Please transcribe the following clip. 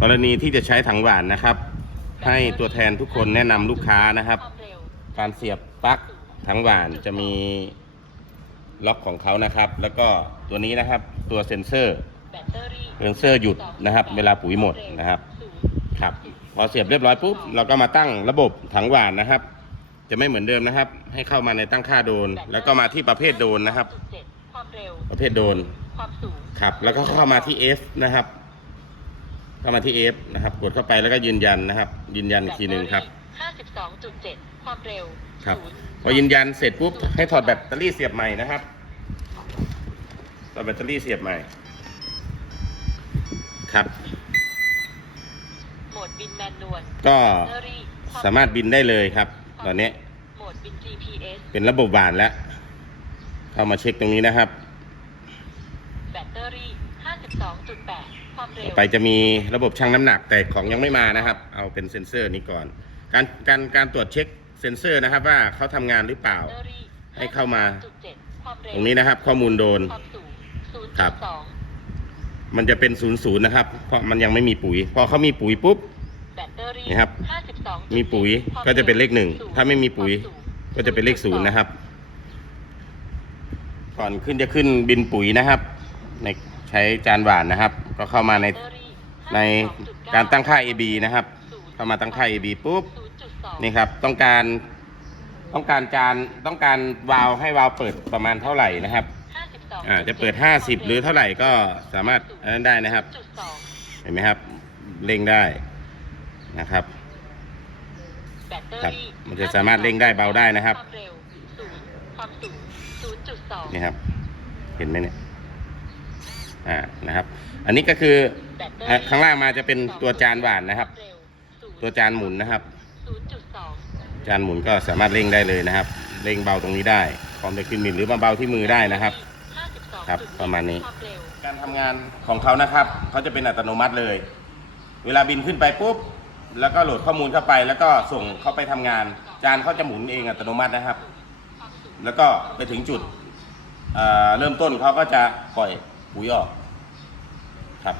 กรณีที่จะใช้ถังหวานนะครับ ให้ตัวแทนทุกคนแนะนำลูกค้านะครับ การเสียบปลั๊กถังหวานจะมีล็อกของเขานะครับ แล้วก็ตัวนี้นะครับตัวเซ็นเซอร์เซ็นเซอร์หยุดนะครับ เวลาปุ๋ยหมดนะครับครับพอเสียบเรียบร้อยปุ๊บเราก็มาตั้งระบบถังหวานนะครับ จะไม่เหมือนเดิมนะครับ ให้เข้ามาในตั้งค่าโดน แล้วก็มาที่ประเภทโดนนะครับ ประเภทโดนครับ แล้วก็เข้ามาที่ F นะครับ เข้ามาที่ F นะครับ กดเข้าไปแล้วก็ยืนยันนะครับ ยืนยันอีกทีหนึ่งครับ 52.7 ความเร็วครับ พอยืนยันเสร็จปุ๊บให้ถอดแบตเตอรี่เสียบใหม่นะครับถอดแบตเตอรี่เสียบใหม่ ครับ โหมดบินแมนนวลก็สามารถบินได้เลยครับ ตอนนี้ โหมดบิน GPS เป็นระบบบานแล้ว เข้ามาเช็คตรงนี้นะครับ แบตเตอรี่ 52.8 ความเร็ต่อวไปจะมีระบบชั่งน้ำหนักแต่ของยังไม่มานะครับ เอาเป็นเซ็นเซอร์นี้ก่อน การการการตรวจเช็คเซ็นเซอร์นะครับว่าเขาทำงานหรือเปล่าแบตเตอรี่ให้เข้ามา52.7ความเร็วตรงนี้นะครับ ข้อมูลโดน ความสูงศูนย์ครัจุบดสองมันจะเป็นศูนย์ศูนย์นะครับ เพราะมันยังไม่มีปุ๋ย พอเขามีปุ๋ยปุ๊บ แบตเตอรี่นี่ครับห้าสิบสองมีปุ๋ยก็จะเป็นเลขหนึ่งศูย์ถ้าไม่มีปุ๋ยความสูงก็จะเป็นเลขศูนย์นะครับ ก่อนขึ้นจะขึ้นบินปุ๋ยนะครับในใช้จานหวานนะครับ ก็เข้ามาในในการตั้งค่า AB นะครับ เข้ามาตั้งค่า AB ปุ๊บนี่ครับ ต้องการต้องการจานต้องการวาล์วให้วาล์วเปิดประมาณเท่าไหร่นะครับอ่าจะเปิด 50 หรือเท่าไหร่ก็สามารถนนั้นได้นะครับ เห็นไหมครับเร่งได้นะครับครับมันจะสามารถเร่งได้เบาได้นะครับนี่ครับ เห็นไหมเนี่ย อ่านะครับ อันนี้ก็คืออะข้างล่างมาจะเป็นตัวจานหวานนะครับ ตัวจานหมุนนะครับ จานหมุนก็สามารถเร่งได้เลยนะครับ เร่งเบาตรงนี้ได้พร้อมจะขึ้นบินหรือมาเบาที่มือได้นะครับ ครับ ประมาณนี้ควาร็วการทำงานของเขานะครับเขาจะเป็นอัตโนมัติเลย เวลาบินขึ้นไปปุ๊บแล้วก็โหลดข้อมูลเข้าไป แล้วก็ส่งเข้าไปทำงาน จานเขาจะหมุนเองอัตโนมัตินะครับ แล้วก็ไปถึงจุดเอ่อเริ่มต้นเขาก็จะปล่อยปุ๋ยออก ครับ